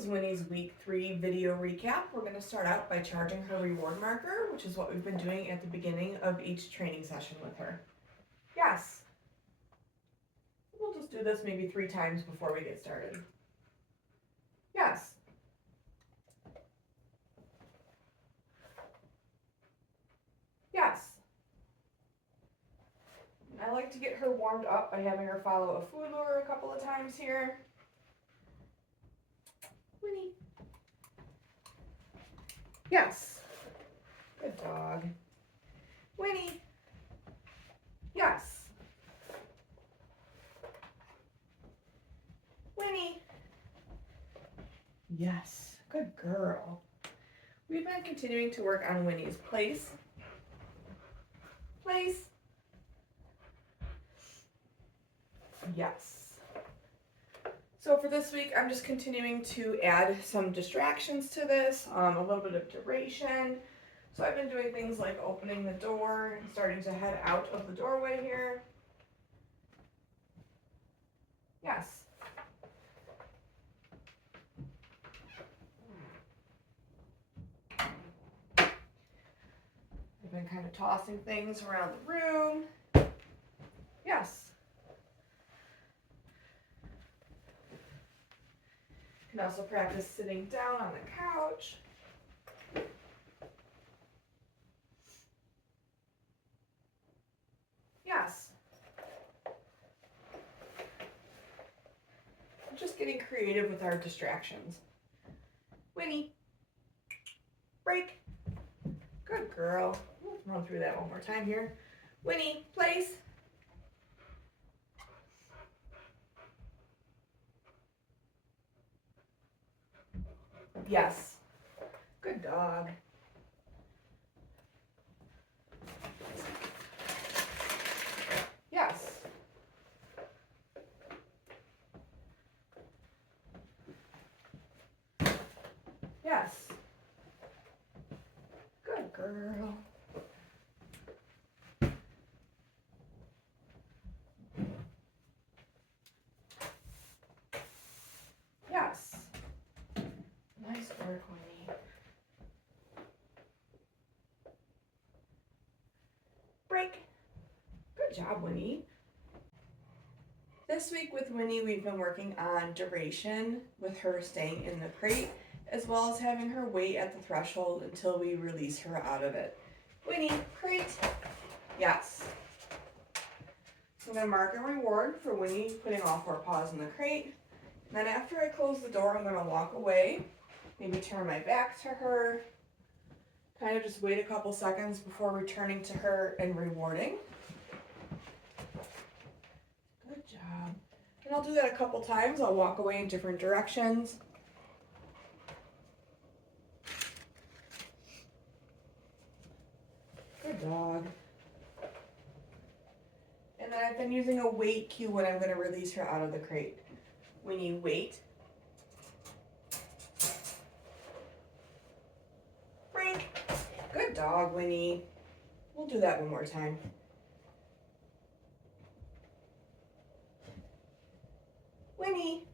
is Winnie's week 3 video recap. We're going to start out by charging her reward marker, which is what we've been doing at the beginning of each training session with her. Yes. We'll just do this maybe 3 times before we get started. Yes. Yes. I like to get her warmed up by having her follow a food lure a couple of times here. Winnie. Yes. Good dog. Winnie. Yes. Winnie. Yes. Good girl. We've been continuing to work on Winnie's place. Place. Yes. So for this week, I'm just continuing to add some distractions to this, a little bit of duration. So I've been doing things like opening the door and starting to head out of the doorway here. Yes. I've been kind of tossing things around the room. Yes. You can also practice sitting down on the couch. Yes. I'm just getting creative with our distractions. Winnie. Break. Good girl. We'll run through that one more time here. Winnie, place. Yes. Good dog. Yes. Yes. Good girl. Yes. Nice work, Winnie. Break. Good job, Winnie. This week with Winnie, we've been working on duration with her staying in the crate, as well as having her wait at the threshold until we release her out of it. Winnie, crate. Yes. So I'm going to mark a reward for Winnie putting all 4 paws in the crate. And then after I close the door, I'm going to walk away, maybe turn my back to her, kind of just wait a couple seconds before returning to her and rewarding. Good job. And I'll do that a couple times. I'll walk away in different directions. Good dog. And then I've been using a wait cue when I'm going to release her out of the crate. When you wait. Break. Good dog, Winnie. We'll do that one more time. Winnie.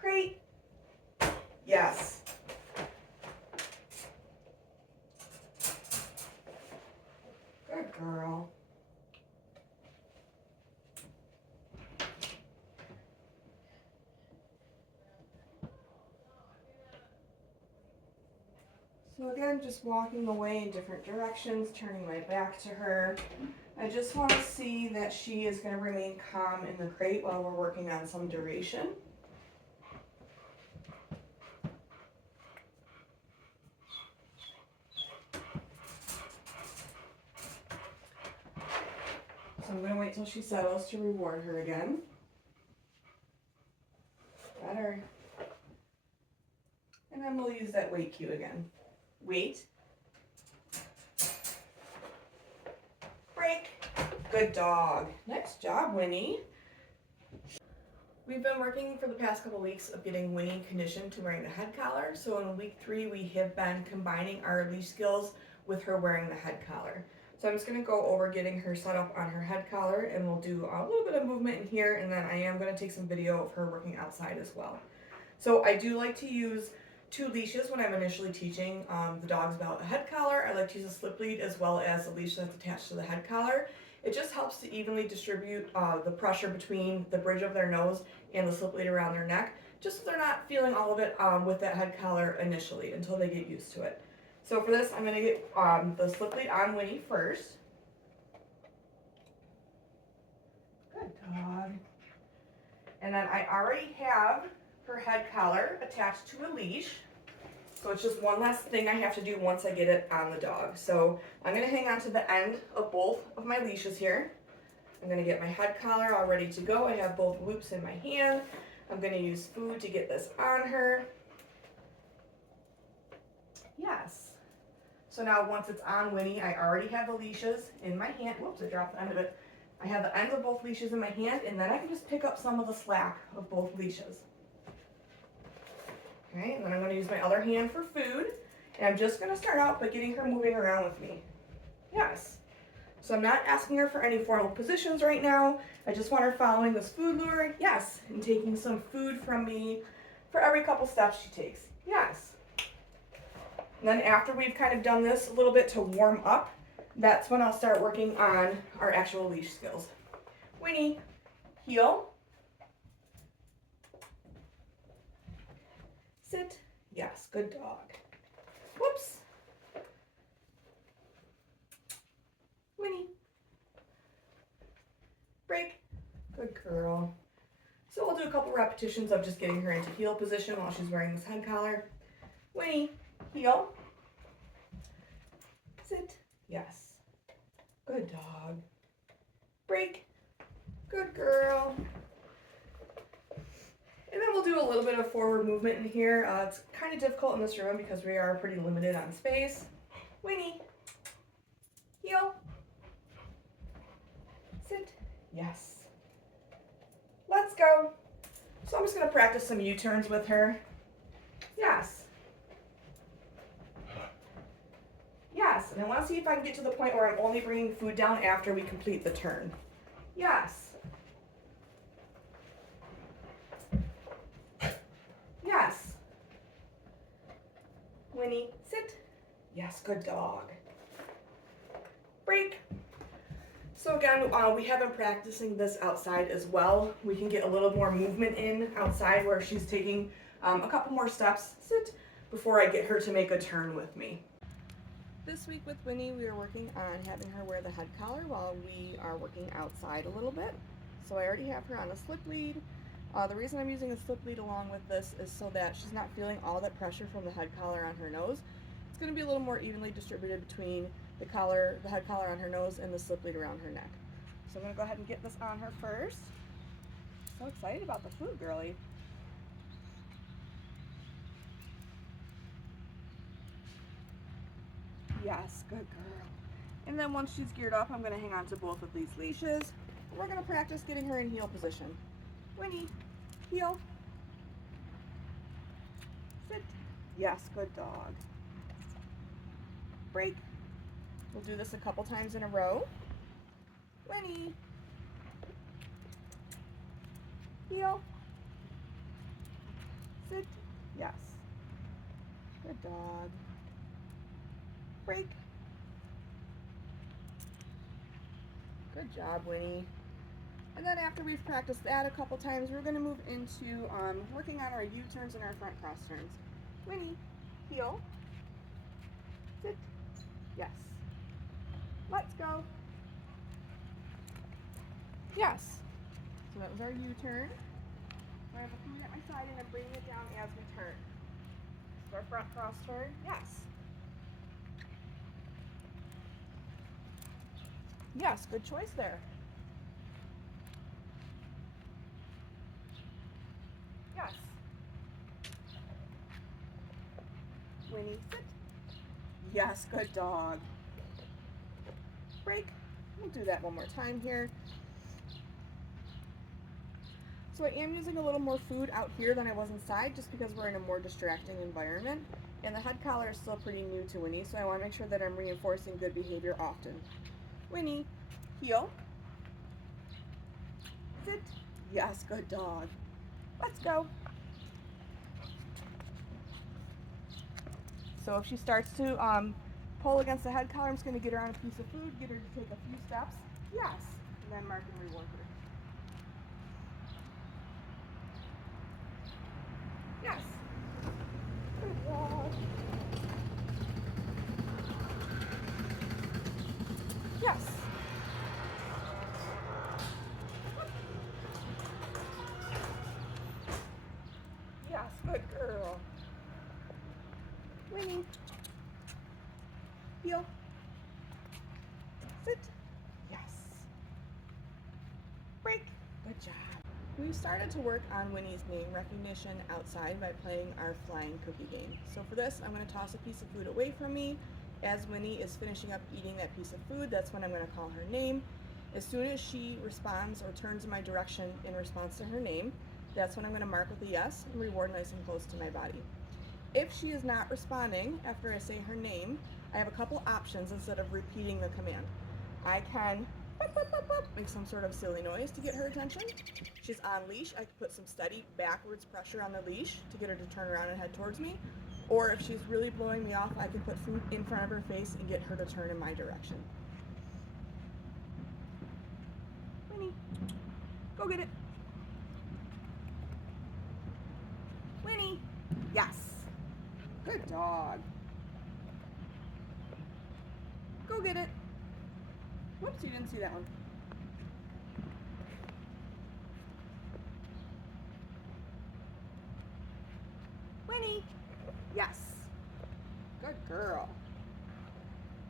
Crate. Yes. Good girl. So again, just walking away in different directions, turning my back to her. I just want to see that she is going to remain calm in the crate while we're working on some duration. So I'm going to wait till she settles to reward her again. Better. And then we'll use that wait cue again. Wait. Break. Good dog. Nice job, Winnie. We've been working for the past couple weeks of getting Winnie conditioned to wearing the head collar. So in week 3, we have been combining our leash skills with her wearing the head collar. So I'm just going to go over getting her set up on her head collar, and we'll do a little bit of movement in here, and then I am going to take some video of her working outside as well. So I do like to use 2 leashes when I'm initially teaching the dogs about a head collar. I like to use a slip lead as well as a leash that's attached to the head collar. It just helps to evenly distribute the pressure between the bridge of their nose and the slip lead around their neck, just so they're not feeling all of it with that head collar initially until they get used to it. So for this, I'm going to get the slip lead on Winnie first. Good dog. And then I already have her head collar attached to a leash. So it's just one last thing I have to do once I get it on the dog. So I'm going to hang on to the end of both of my leashes here. I'm going to get my head collar all ready to go. I have both loops in my hand. I'm going to use food to get this on her. Yes. So now once it's on Winnie, I already have the leashes in my hand. Whoops, I dropped the end of it. I have the ends of both leashes in my hand, and then I can just pick up some of the slack of both leashes. Okay, and then I'm going to use my other hand for food, and I'm just going to start out by getting her moving around with me. Yes. So I'm not asking her for any formal positions right now. I just want her following this food lure. Yes. And taking some food from me for every couple steps she takes. Yes. And then after we've kind of done this a little bit to warm up, that's when I'll start working on our actual leash skills. Winnie, heel. Sit. Yes, good dog. Whoops. Winnie. Break. Good girl. So we'll do a couple repetitions of just getting her into heel position while she's wearing this head collar. Winnie, heel. Sit. Yes. Good dog. Break. Good girl. And then we'll do a little bit of forward movement in here. It's kind of difficult in this room because we are pretty limited on space. Winnie. Heel. Sit. Yes. Let's go. So I'm just going to practice some U-turns with her. Yes. Yes, and I want to see if I can get to the point where I'm only bringing food down after we complete the turn. Yes. Yes. Winnie, sit. Yes, good dog. Break. So again, we have been practicing this outside as well. We can get a little more movement in outside where she's taking a couple more steps. Sit before I get her to make a turn with me. This week with Winnie, we are working on having her wear the head collar while we are working outside a little bit. So I already have her on a slip lead. The reason I'm using a slip lead along with this is so that she's not feeling all that pressure from the head collar on her nose. It's going to be a little more evenly distributed between the head collar on her nose and the slip lead around her neck. So I'm going to go ahead and get this on her first. So excited about the food, girly. Yes, good girl. And then once she's geared up, I'm going to hang on to both of these leashes. We're going to practice getting her in heel position. Winnie, heel. Sit. Yes, good dog. Break. We'll do this a couple times in a row. Winnie. Heel. Sit. Yes. Good dog. Break. Good job, Winnie. And then after we've practiced that a couple times, we're going to move into working on our U-turns and our front cross turns. Winnie, heel. Sit. Yes. Let's go. Yes. So that was our U-turn. I have a food at my side and I'm bringing it down as we turn. So our front cross turn. Yes. Yes, good choice there. Yes. Winnie, sit. Yes, good dog. Break. We'll do that one more time here. So I am using a little more food out here than I was inside just because we're in a more distracting environment. And the head collar is still pretty new to Winnie, so I want to make sure that I'm reinforcing good behavior often. Winnie, heel. Sit. Yes, good dog. Let's go. So if she starts to pull against the head collar, I'm just going to get her on a piece of food, get her to take a few steps. Yes. And then mark and reward her. Yes. Good dog. Yes. Yes, good girl. Winnie. Heel. Sit. Yes. Break. Good job. We started to work on Winnie's name recognition outside by playing our flying cookie game. So for this, I'm going to toss a piece of food away from me. As Winnie is finishing up eating that piece of food, that's when I'm going to call her name. As soon as she responds or turns in my direction in response to her name, that's when I'm going to mark with a yes and reward nice and close to my body. If she is not responding after I say her name, I have a couple options instead of repeating the command. I can make some sort of silly noise to get her attention. If she's on leash, I can put some steady backwards pressure on the leash to get her to turn around and head towards me. Or if she's really blowing me off, I can put food in front of her face and get her to turn in my direction. Winnie, go get it. Winnie, yes. Good dog. Go get it. Whoops, you didn't see that one. Winnie, yes. Good girl.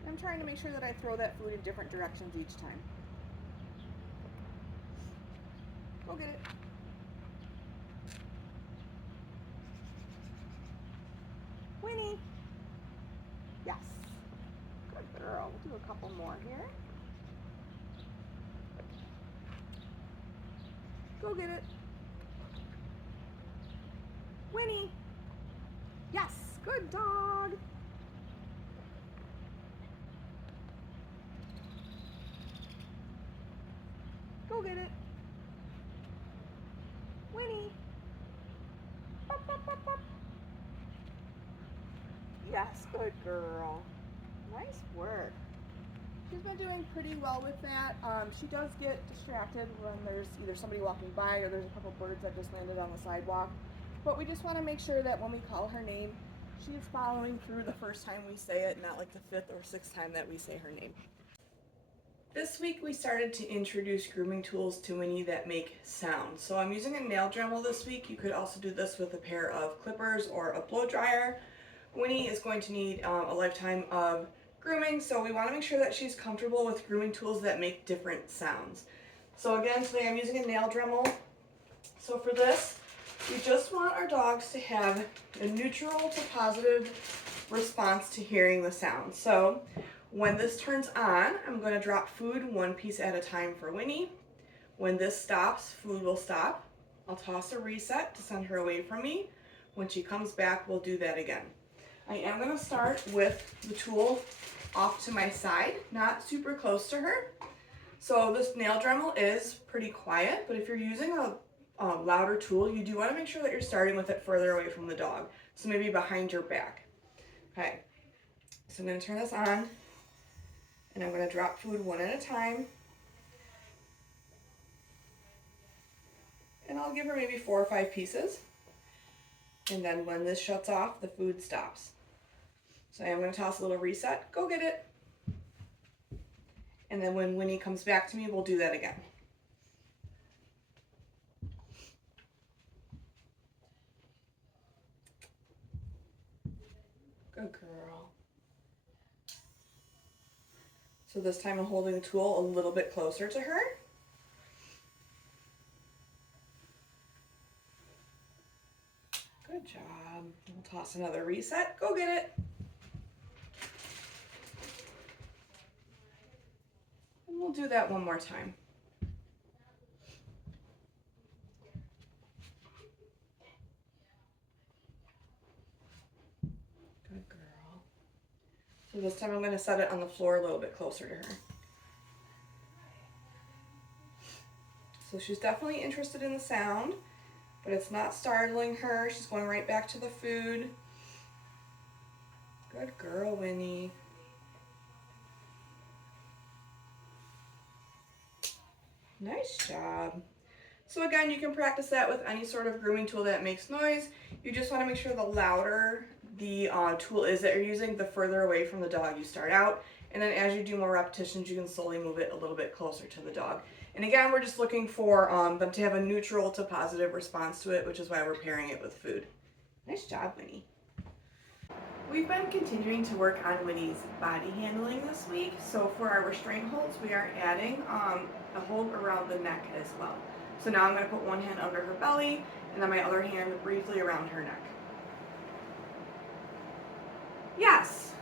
I'm trying to make sure that I throw that food in different directions each time. Go get it. Winnie, yes. Good girl. We'll do a couple more here. Go get it. Winnie, yes. Good dog. Go get it. Winnie. Bop, bop, bop, bop. Yes, good girl. Nice work. She's been doing pretty well with that. She does get distracted when there's either somebody walking by or there's a couple birds that just landed on the sidewalk. But we just want to make sure that when we call her name, she's following through the first time we say it, not like the fifth or sixth time that we say her name. This week we started to introduce grooming tools to Winnie that make sound. So I'm using a nail Dremel this week. You could also do this with a pair of clippers or a blow dryer. Winnie is going to need a lifetime of grooming, so we want to make sure that she's comfortable with grooming tools that make different sounds. So again, today I'm using a nail Dremel. So for this, we just want our dogs to have a neutral to positive response to hearing the sound. So when this turns on, I'm going to drop food one piece at a time for Winnie. When this stops, food will stop. I'll toss a reset to send her away from me. When she comes back, we'll do that again. I am going to start with the tool off to my side, not super close to her. So this nail Dremel is pretty quiet, but if you're using a louder tool, you do want to make sure that you're starting with it further away from the dog. So maybe behind your back. Okay, so I'm going to turn this on and I'm going to drop food one at a time. And I'll give her maybe 4 or 5 pieces. And then when this shuts off, the food stops. So I'm going to toss a little reset, go get it. And then when Winnie comes back to me, we'll do that again. Good girl. So this time I'm holding the tool a little bit closer to her. Good job. We'll toss another reset. Go get it. And we'll do that one more time. Good girl. So this time I'm going to set it on the floor a little bit closer to her. So she's definitely interested in the sound, but it's not startling her. She's going right back to the food. Good girl, Winnie. Nice job. So again, you can practice that with any sort of grooming tool that makes noise. You just want to make sure the louder the tool is that you're using, the further away from the dog you start out. And then as you do more repetitions, you can slowly move it a little bit closer to the dog. And again, we're just looking for them to have a neutral to positive response to it, which is why we're pairing it with food. Nice job, Winnie. We've been continuing to work on Winnie's body handling this week. So for our restraint holds, we are adding a hold around the neck as well. So now I'm going to put one hand under her belly and then my other hand briefly around her neck. Yes.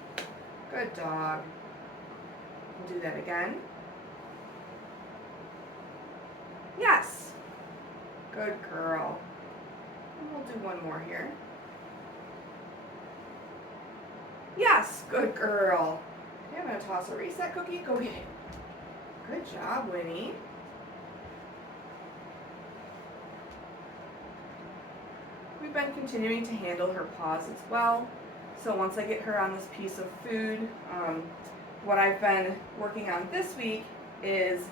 Good dog. We'll do that again. Yes. Good girl. And we'll do one more here. Yes, good girl. Okay, I'm going to toss a reset cookie. Go get it. Good job, Winnie. We've been continuing to handle her paws as well. So once I get her on this piece of food, what I've been working on this week is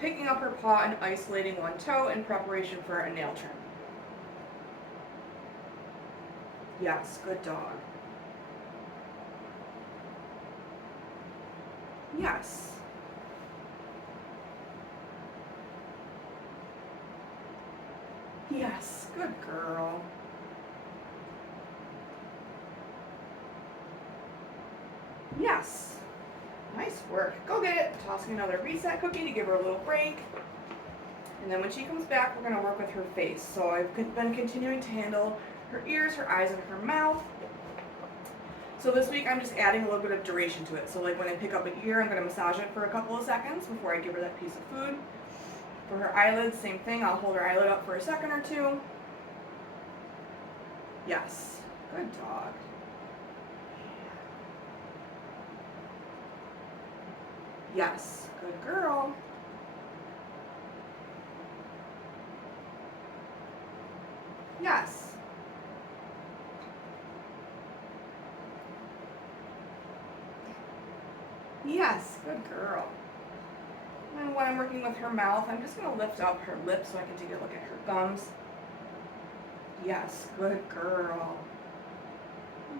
picking up her paw and isolating one toe in preparation for a nail trim. Yes, good dog. Yes. Yes, good girl. Yes. Nice work. Go get it. Tossing another reset cookie to give her a little break. And then when she comes back, we're going to work with her face. So I've been continuing to handle her ears, her eyes, and her mouth. So this week I'm just adding a little bit of duration to it. So like when I pick up an ear, I'm going to massage it for a couple of seconds before I give her that piece of food. For her eyelids, same thing. I'll hold her eyelid up for a second or two. Yes. Good dog. Yes. Good girl. Yes. Yes, good girl. And when I'm working with her mouth, I'm just going to lift up her lips so I can take a look at her gums. Yes, good girl.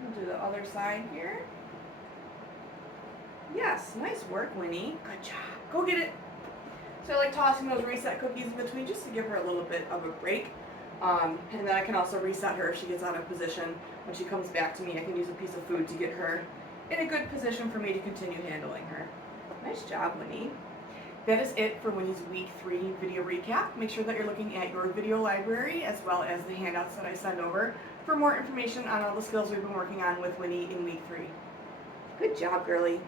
We'll do the other side here. Yes, nice work, Winnie. Good job. Go get it. So I like tossing those reset cookies in between just to give her a little bit of a break. And then I can also reset her if she gets out of position. When she comes back to me, I can use a piece of food to get her in a good position for me to continue handling her. Nice job, Winnie. That is it for Winnie's week 3 video recap. Make sure that you're looking at your video library as well as the handouts that I send over for more information on all the skills we've been working on with Winnie in week 3. Good job, girlie.